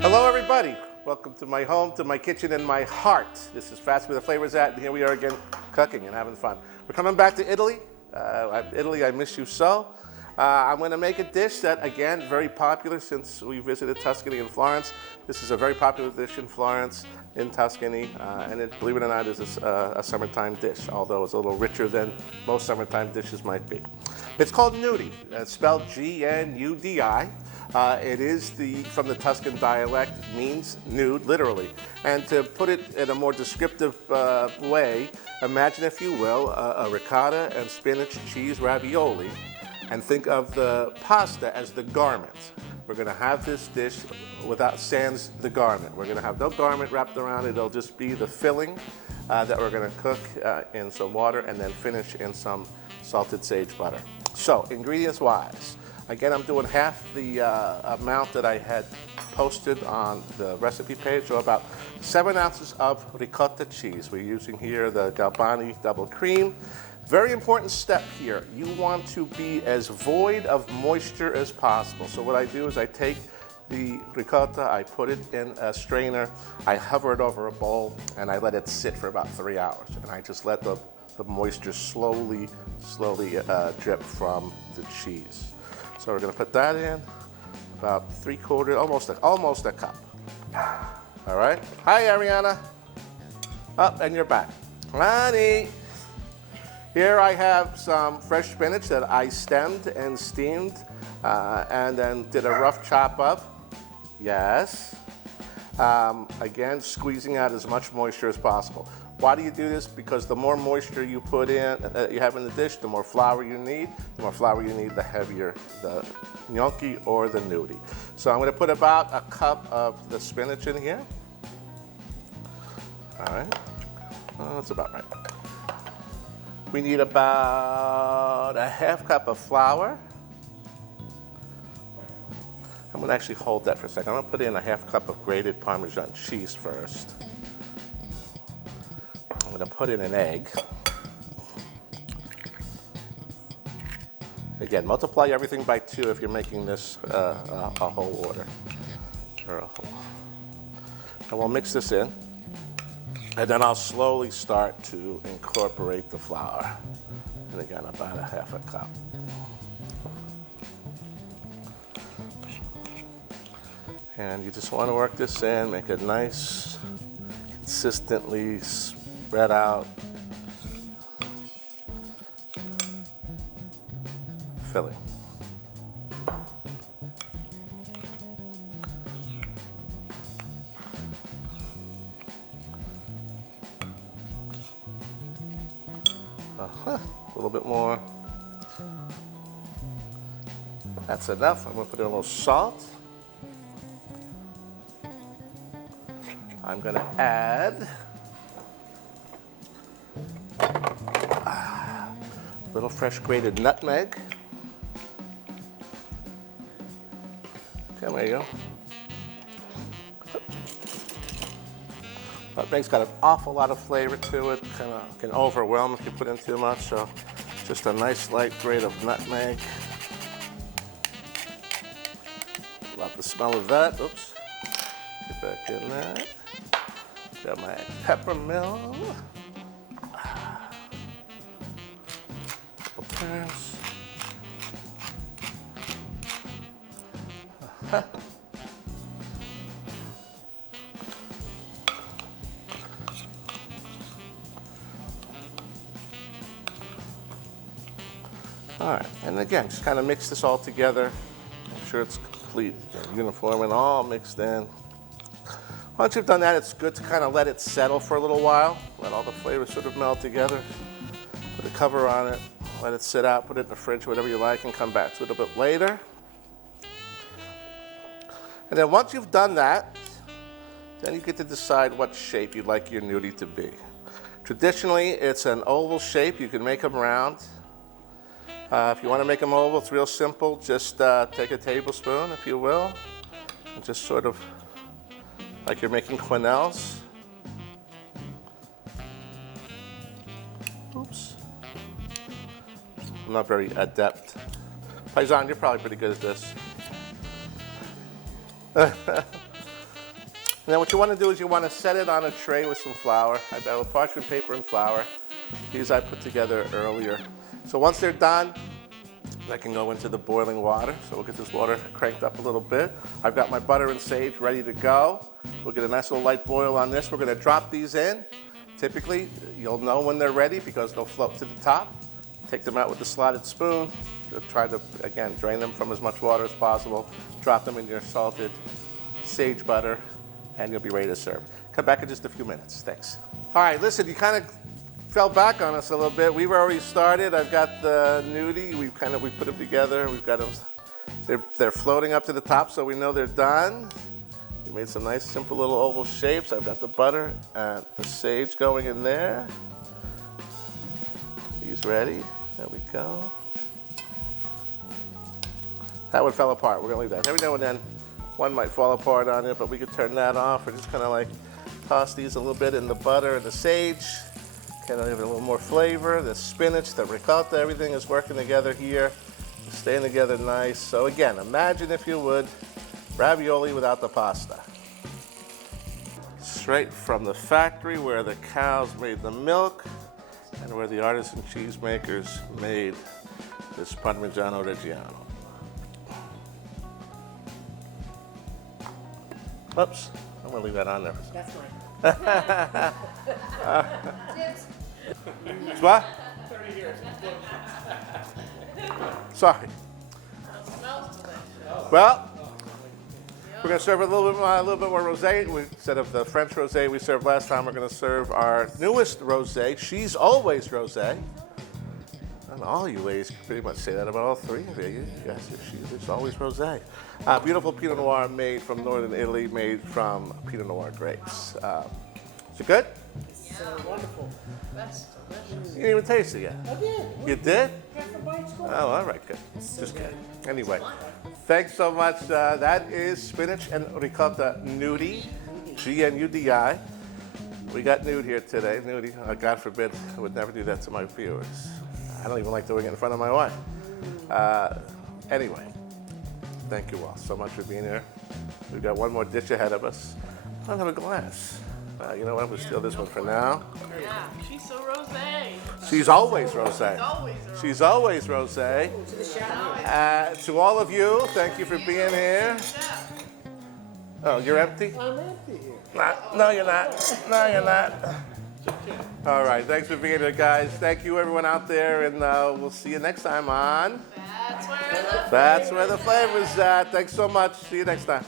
Hello everybody, welcome to my home, to my kitchen, and my heart. This is Fast Where the Flavor's At, and here we are again cooking and having fun. We're coming back to Italy. Italy, I miss you so. I'm going to make a dish that, again, very popular since we visited Tuscany and Florence. This is a very popular dish in Florence, in Tuscany, and it, believe it or not, is a summertime dish, although it's a little richer than most summertime dishes might be. It's called Gnudi. It's spelled G-N-U-D-I. It is from the Tuscan dialect, means nude, literally. And to put it in a more descriptive way, imagine, if you will, a ricotta and spinach cheese ravioli, and think of the pasta as the garment. We're going to have this dish without sans the garment. We're going to have no garment wrapped around it. It'll just be the filling that we're going to cook in some water and then finish in some salted sage butter. So, ingredients-wise, again, I'm doing half the amount that I had posted on the recipe page, so about 7 ounces of ricotta cheese. We're using here the Galbani double cream. Very important step here. You want to be as void of moisture as possible. So what I do is I take the ricotta, I put it in a strainer, I hover it over a bowl, and I let it sit for about 3 hours. And I just let the moisture slowly drip from the cheese. So we're going to put that in, about 3/4, almost a cup. All right. Hi, Ariana. Up, and you're back. Honey. Here I have some fresh spinach that I stemmed and steamed, and then did a rough chop of. Yes. Again, squeezing out as much moisture as possible. Why do you do this? Because the more moisture you put in, you have in the dish, the more flour you need. The more flour you need, the heavier the gnocchi or the gnudi. So I'm going to put about a cup of the spinach in here. All right. That's about right. We need about a half cup of flour. I'm going to actually hold that for a second. I'm going to put in a half cup of grated Parmesan cheese first. I'm going to put in an egg. Again, multiply everything by 2 if you're making this a whole order. And we'll mix this in. And then I'll slowly start to incorporate the flour. And again, about a half a cup. And you just want to work this in, make it nice, consistently spread out filling. A little bit more. That's enough. I'm going to put in a little salt. I'm going to add a little fresh grated nutmeg. Okay, there you go. Nutmeg's got an awful lot of flavor to it. Kind of can overwhelm if you put in too much. So just a nice light grate of nutmeg. Love the smell of that. Oops. Get back in there. Got my peppermill. Couple turns. All right, and again, just kind of mix this all together. Make sure it's complete, uniform, and all mixed in. Once you've done that, it's good to kind of let it settle for a little while. Let all the flavors sort of meld together. Put a cover on it, let it sit out, put it in the fridge, whatever you like, and come back to it a bit later. And then once you've done that, then you get to decide what shape you'd like your gnudi to be. Traditionally, it's an oval shape. You can make them round. If you want to make them oval, it's real simple. Just take a tablespoon, if you will, and just sort of like you're making quenelles. Oops. I'm not very adept. Paisan, you're probably pretty good at this. And then what you want to do is you want to set it on a tray with some flour. I have parchment paper and flour. These I put together earlier. So once they're done, I can go into the boiling water. So we'll get this water cranked up a little bit. I've got my butter and sage ready to go. We'll get a nice little light boil on this. We're going to drop these in. Typically, you'll know when they're ready because they'll float to the top. Take them out with the slotted spoon. You'll try to, again, drain them from as much water as possible. Drop them in your salted sage butter, and you'll be ready to serve. Come back in just a few minutes. Thanks. All right, listen, you kind of fell back on us a little bit. We've already started. I've got the Gnudi. We put them together. We've got them. They're floating up to the top, so we know they're done. We made some nice, simple little oval shapes. I've got the butter and the sage going in there. He's ready. There we go. That one fell apart. We're gonna leave that. Every now and then, one might fall apart on it, but we could turn that off or just kind of like toss these a little bit in the butter and the sage. Kind of give it a little more flavor. The spinach, the ricotta, everything is working together here, staying together nice. So again, imagine if you would, ravioli without the pasta. Straight from the factory where the cows made the milk and where the artisan cheesemakers made this Parmigiano Reggiano. Oops, I'm gonna leave that on there. That's fine. What? 30 years. Sorry. Well, we're gonna serve a little bit more rosé. Instead of the French rosé we served last time, we're gonna serve our newest rosé. She's always rosé. And all you ladies can pretty much say that about all three of you. She's always rosé. Beautiful Pinot Noir made from northern Italy, made from Pinot Noir grapes. Is it good? It's wonderful. You didn't even taste it yet. I did. You did? Got the bites going. Oh, all right, good. Just kidding. Anyway, thanks so much. That is spinach and ricotta Gnudi, G-N-U-D-I. We got nude here today. Gnudi, God forbid, I would never do that to my viewers. I don't even like doing it in front of my wife. Anyway, thank you all so much for being here. We've got one more dish ahead of us. I don't have a glass. You know what? I'm going to steal this one for now. Yeah, she's so rosé. She's always rosé. Always rosé. She's always rosé. To all of you, thank you for being here. Oh, you're empty? I'm empty here. No, you're not. No, you're not. All right, thanks for being here, guys. Thank you, everyone out there, and we'll see you next time on That's where the Flavor's At. Thanks so much. See you next time.